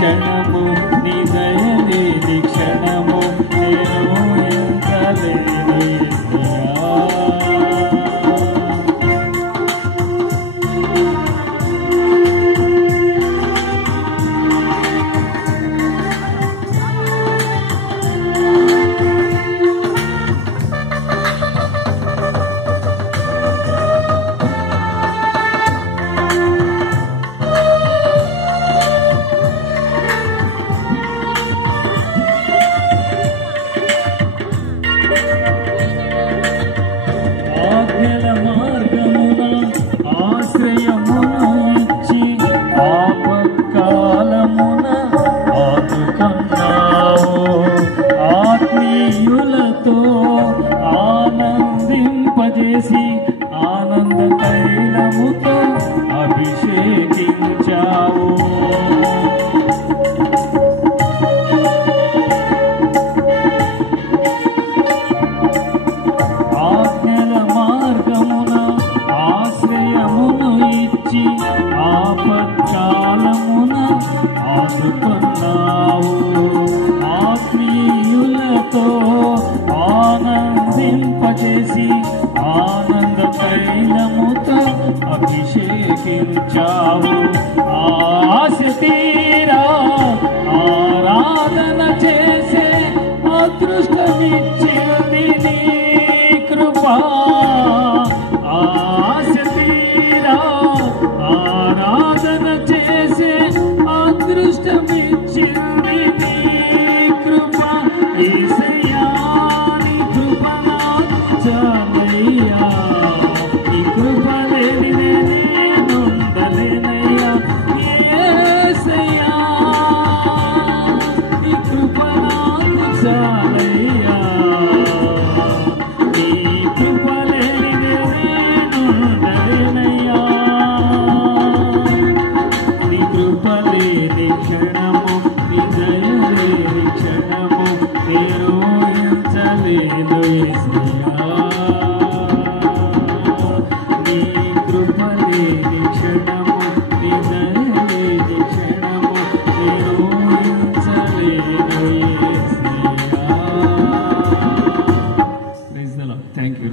క్షణము నీ దయలేని క్షణము నేను ఊహించలేని ఆనందింపజేసి ఆనంద తైలముతో అభిషేకించావు. ఆజ్ఞల మార్గమున ఆశ్రయమును ఇచ్చి ఆపత్కాలమున ఆదుకున్నావు. ఆత్మీయులతో ఆనందింపజేసి ఆనంద తైలముతో అభిషేకించావు. ఆశ తీరా ఆరాధన చేసే అదృష్టమిచ్చింది నీ కృపా. ఆశ తీరా ఆరాధన చేసే అదృష్టమిచ్చింది నీ కృపా. యేసయ్యా నీ కృప నాకు చాలయ్యా, నీ కృప లేనిదే నేనుండలేనయ్యా. యేసయ్యా నీ కృప నాకు చాలయ్యా, నీ కృప లేనిదే నేనుండలేనయ్యా. నీ కృప లేని క్షణము నీ దయ లేని క్షణము నేను ఊహించలేను యేసయ్యా. నీ కృప లేని క్షణము నీ దయ లేని క్షణము నేను ఊహించలేను యేసయ్యా. Praise the Lord. థాంక్యూ.